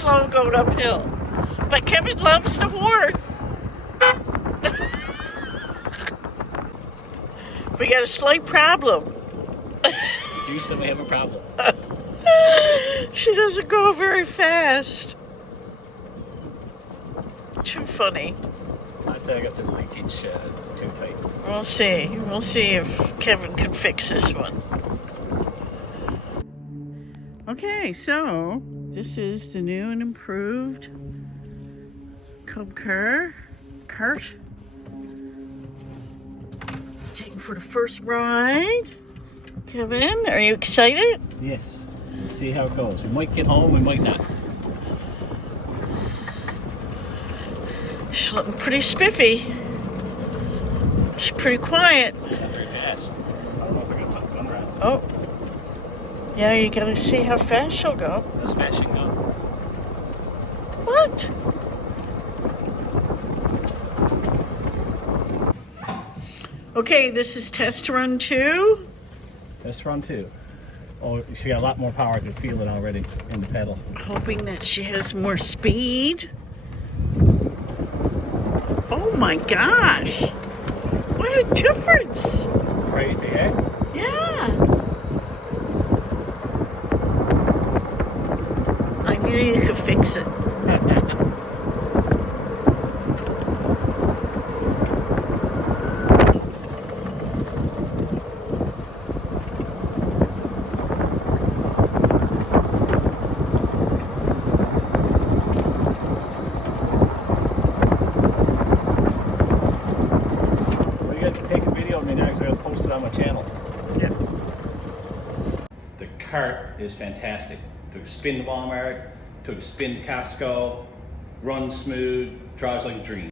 slow going uphill. But Kevin loves the horn. We got a slight problem. You said we have a problem. She doesn't go very fast. Too funny. I'd say I got the linkage too tight. We'll see. We'll see if Kevin can fix this one. Okay, so this is the new and improved Cub cart. Taking for the first ride. Kevin, are you excited? Yes. Let's see how it goes. We might get home, we might not. She's looking pretty spiffy. She's pretty quiet. Not very fast. I don't know if I got something going around. Oh. Yeah, you gotta see how fast she'll go. That's fast she can go. What? Okay, this is test run 2. Test run 2. Oh, she got a lot more power. I can feel it already in the pedal. Hoping that she has more speed. Oh my gosh! What a difference! Crazy, eh? Yeah! I knew you could fix it. Take a video of me now because I'm going to post it on my channel. Yeah. The cart is fantastic. Took a spin to Walmart, took a spin to Costco, runs smooth, drives like a dream.